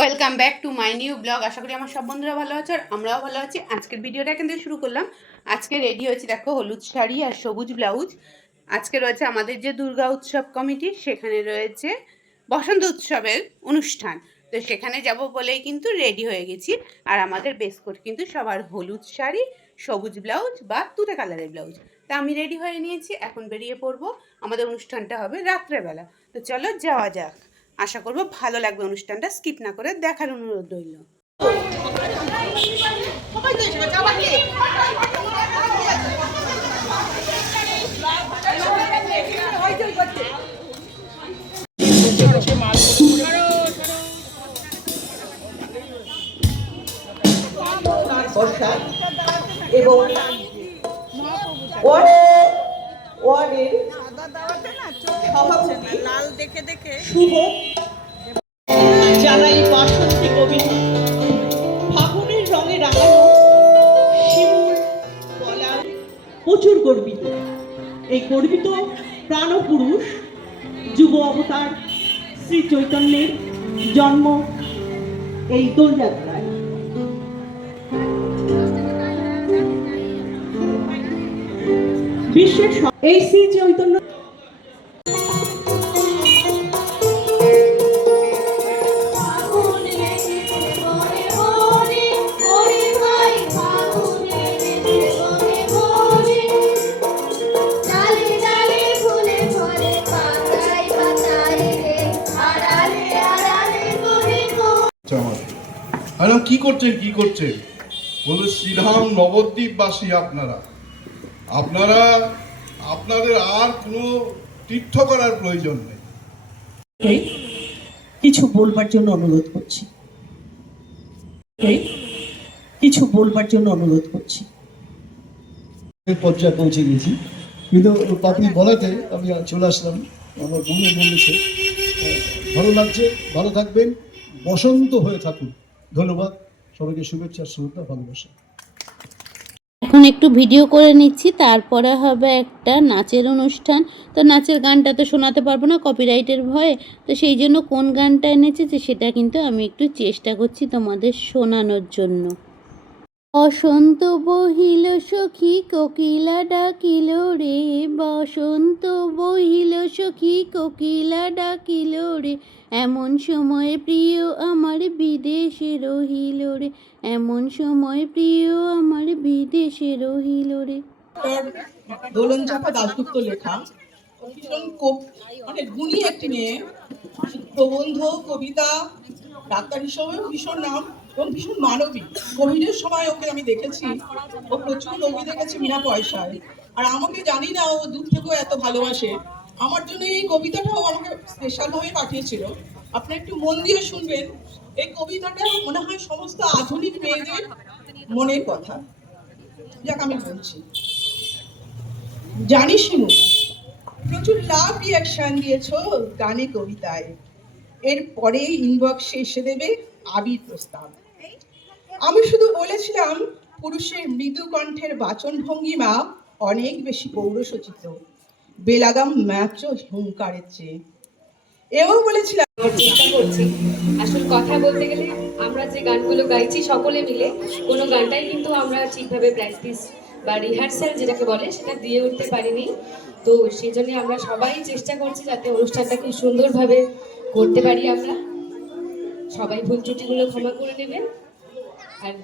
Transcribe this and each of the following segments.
Welcome back to my new blog আশা করি আমার সব বন্ধুরা ভালো আছে আর আমরাও ভালো আছি। আজকের ভিডিওটা থেকে শুরু করলাম। আজকে রেডি হয়েছি, দেখো, হলুদ শাড়ি আর সবুজ ব্লাউজ। আজকে রয়েছে আমাদের যে দুর্গা উৎসব কমিটি, সেখানে রয়েছে বসন্ত উৎসবের অনুষ্ঠান। তো সেখানে যাব বলেই কিন্তু রেডি হয়ে গেছি। আর আমাদের বেস কোট কিন্তু সবার হলুদ শাড়ি, সবুজ ব্লাউজ বা তুতে কালারের ব্লাউজ। তা আমি রেডি হয়ে নিয়েছি, এখন বেরিয়ে পড়ব। আমাদের অনুষ্ঠানটা হবে রাত্রেবেলা। তো চলো যাওয়া যাক। আশা করব ভালো লাগবে অনুষ্ঠানটা। স্কিপ না করে দেখার অনুরোধ রইল। প্রচুর গর্বিত। এই গর্বিত প্রাণপুরুষ, যুব অবতার শ্রী চৈতন্যের জন্ম এই দোলযাত্রায়। বিশ্বের এই শ্রী চৈতন্য করছেন। করছেন শ্রীরাম নবদ্বীপবাসী আপনারা। আপনারা আপনাদের আর কোনো তীর্থ করার প্রয়োজন নেই। কিছু বলবার জন্য অনুরোধ করছি। কিছু বলবার জন্য অনুরোধ করছি। পর্যায়ে পৌঁছে গেছি। কিন্তু আপনি বলাতে আমি চলে আসলাম। আমার মনে বলেছে ভালো লাগছে ভালো থাকবেন বসন্ত হয়ে থাকুন। ধন্যবাদ। সবাইকে শুভেচ্ছা, শ্রদ্ধা, ভালোবাসা। এখন একটু ভিডিও করে নিচ্ছি, তারপরে হবে একটা নাচের অনুষ্ঠান। তো নাচের গানটা তো শোনাতে পারব না কপিরাইটের ভয়ে। তো সেই জন্য কোন গানটা এনেছে যে সেটা কিন্তু আমি একটু চেষ্টা করছি তোমাদের শোনানোর জন্য। বসন্ত বহিল সখী কোকিলা ডাকিল রে, বসন্ত বহিল সখী কোকিলা ডাকিল রে, এমন সময় প্রিয় আমার বিদেশে রহিল রে, এমন সময় প্রিয় আমার বিদেশে রহিল রে। দোলন চাপা দাসগুপ্ত লেখা মানে গুণী একটি মেয়ে, প্রবন্ধ, কবিতা, ডাক্তার হিসেবেও ভীষণ নাম। এবং ভীষণ মানবিক। কোভিডের সময় ওকে আমি দেখেছি। ও প্রচুর রোগী দেখেছে বিনা পয়সায়। আর আমাকে জানি না ও দূর থেকেও এত ভালোবাসে। আমার জন্য এই কবিতাটাও আমাকে স্পেশালভাবে পাঠিয়েছিল। আপনি একটু মন দিয়ে শুনবেন। এই কবিতাটা মনে হয় সমস্ত আধুনিক মেয়েদের মনের কথা। যাক, আমি বলছি। জানি শুনু প্রচুর লাভ রিয়াকশন দিয়েছ গানে কবিতায়। এরপরে ইনবক্সে এসে দেবে আবির প্রস্তাব। আমি শুধু বলেছিলাম, পুরুষের মৃদু কণ্ঠের বাচন ভঙ্গিমা অনেক বেশি পৌরসচিত বেলাগাম ম্যাচ হুঙ্কারের চেয়ে। এও বলেছিলাম চেষ্টা করছি। আসল কথা বলতে গেলে, আমরা যে গানগুলো গাইছি সকলে মিলে, কোনো গানটাই কিন্তু আমরা ঠিকভাবে প্র্যাকটিস বা রিহার্সাল যেটাকে বলে, সেটা দিয়ে উঠতে পারিনি। তো সেই জন্য আমরা সবাই চেষ্টা করছি যাতে অনুষ্ঠানটা খুব সুন্দরভাবে করতে পারি আমরা। সবাই ভুল ত্রুটিগুলো ক্ষমা করে নেবেন। আর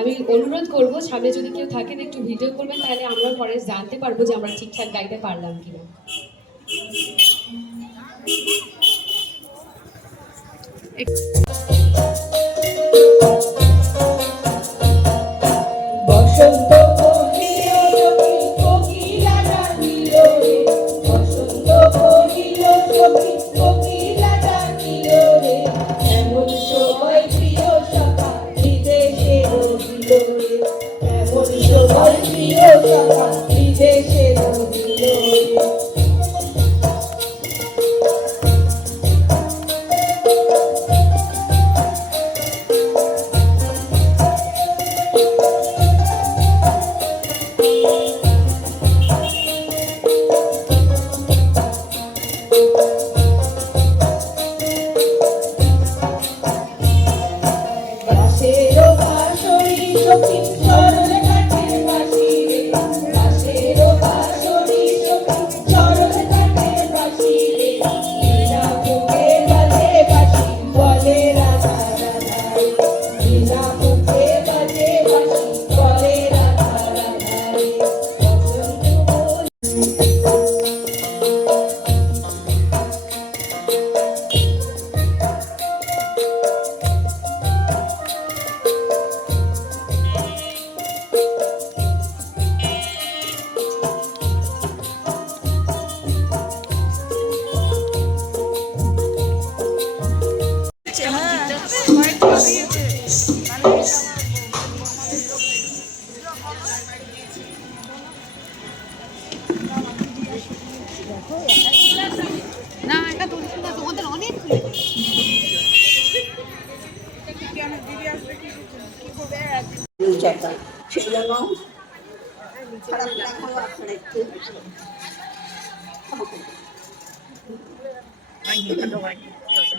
আমি অনুরোধ করব, সামনে যদি কেউ থাকেন, একটু ভিডিও করবেন, তাহলে আমরা পরে জানতে পারব যে আমরা ঠিকঠাক গাইতে পারলাম কিনা। বসন্ত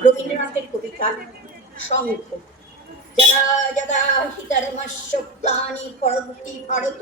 রবীন্দ্রনাথের কবিতা শঙ্খ যারা যারা হিতারমস্য প্লানি পরবর্তী ভারত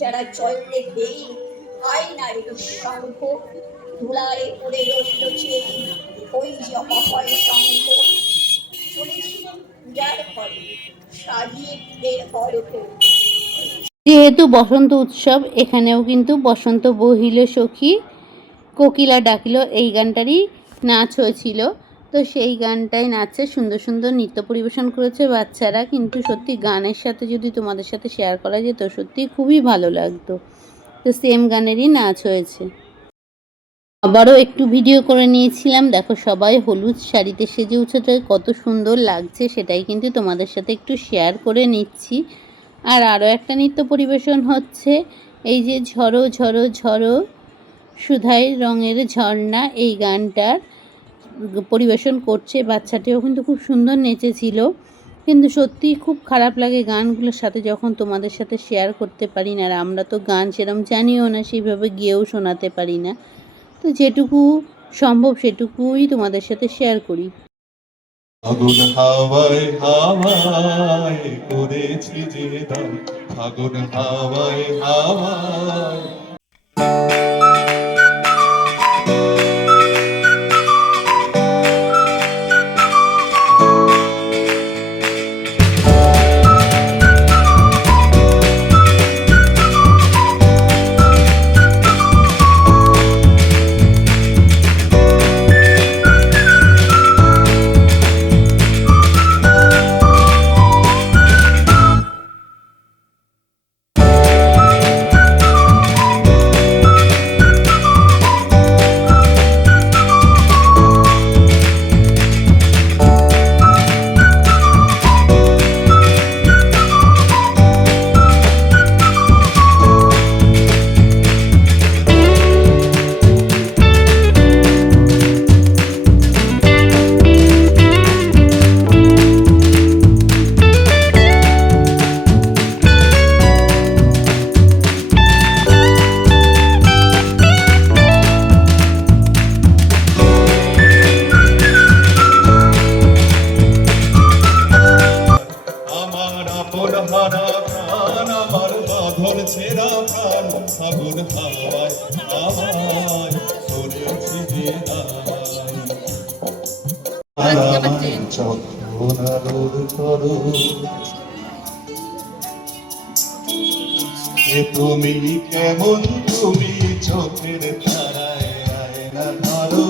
যারা হয় না শঙ্খ রইল ওই যে অপয় শঙ্খ পূজার সাজিয়ে যেহেতু বসন্ত উৎসব, এখানেও কিন্তু বসন্ত বহিল সখী। কোকিলা ডাকিল, এই গানটারই নাচ হয়েছিল। তো সেই গানটাই নাচে সুন্দর সুন্দর নৃত্য পরিবেশন করেছে বাচ্চারা। কিন্তু সত্যি গানের সাথে যদি তোমাদের সাথে শেয়ার করা যেত, সত্যি খুবই ভালো লাগতো। তো সেম গানেরই নাচ হয়েছে। আবারও একটু ভিডিও করে নিয়েছিলাম। দেখো সবাই হলুদ শাড়িতে সেজে উঠেছে, কত সুন্দর লাগছে সেটাই কিন্তু তোমাদের সাথে একটু শেয়ার করে নিচ্ছি। আর আরও একটা নৃত্য পরিবেশন হচ্ছে, এই যে ঝড়ো ঝড়ো ঝড়ো সুধাই রঙের ঝর্ণা, এই গানটার। পরিবেশন করছে বাচ্চাটিও কিন্তু খুব সুন্দর নেচেছিল। কিন্তু সত্যিই খুব খারাপ লাগে গানগুলোর সাথে যখন তোমাদের সাথে শেয়ার করতে পারি না, আর আমরা তো গান সেরম জানিও না, সেইভাবে গিয়েও শোনাতে পারি না। তো যেটুকু সম্ভব সেটুকুই তোমাদের সাথে শেয়ার করি। ফাগুন হাওয়ায় হাওয়ায় করেছি যে দাম ফাগুন হাওয়ায় হাওয়ায় আলোর তুমি কেমন? তুমি চোখের তারায় আয়না ধরো।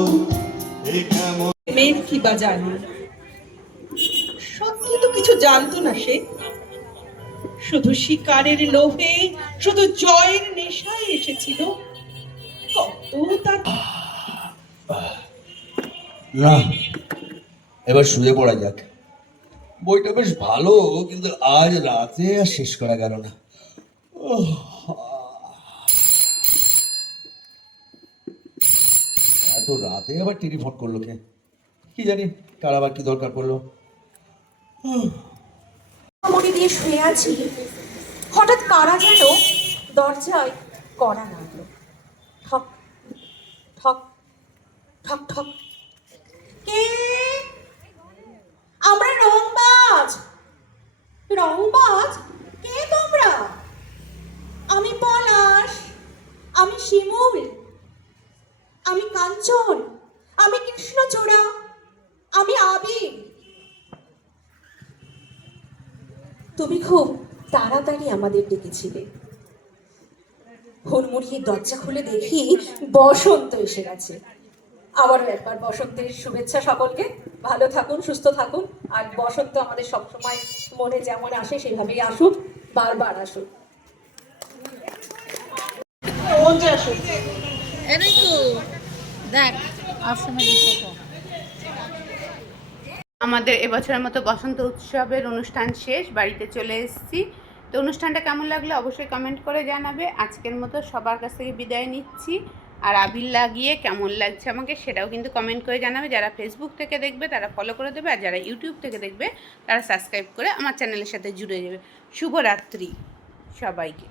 এ কেমন? মেয়ের কি বা জানি? সত্যি তো কিছু জানতো না সে। শুধু শিকারের লোভে শুধু জয়ের নেশায় এসেছিল। কত তার না এবার শুয়ে পড়া যাক। বইটা বেশ ভালো, কিন্তু আজ রাতে আর শেষ করা গেল না। এত রাতে আবার টেলিফোন করল কে? কি জানি, কার আবার কি দরকার পড়ল? মনে দিয়ে শুয়ে আছি। হঠাৎ কারা যেন দরজায় কড়া নাড়ল। ঠক ঠক ঠক ঠক। কে? আমরা রংবাজ। রংবাজ? কে তোমরা? আমি পলাশ। আমি শিমুল। আমি কাঞ্চন। আমি কৃষ্ণচূড়া। আমি আবির। তুমি খুব তাড়াতাড়ি আমাদের ডেকেছিলে। হুড়মুড়িয়ে দরজা খুলে দেখি বসন্ত এসে গেছে। আবারও একবার বসন্তের শুভেচ্ছা সকলকে। ভালো থাকুন সুস্থ থাকুন। আর বসন্ত আমাদের সবসময় মনে যেমন আসে সেভাবেই আসুক বারবার আসুক। আমাদের এবছরের মতো বসন্ত উৎসবের অনুষ্ঠান শেষ বাড়িতে চলে এসেছি। তো অনুষ্ঠানটা কেমন লাগল অবশ্যই কমেন্ট করে জানাবে। আজকের মতো সবার কাছ থেকে বিদায় নিচ্ছি। আর আবির লাগিয়ে কেমন লাগছে আমাকে সেটাও কিন্তু কমেন্ট করে জানাবে। যারা ফেসবুক থেকে দেখবে তারা ফলো করে দেবে আর যারা ইউটিউব থেকে দেখবে তারা সাবস্ক্রাইব করে আমার চ্যানেলের সাথে জুড়ে যাবে। শুভরাত্রি সবাইকে।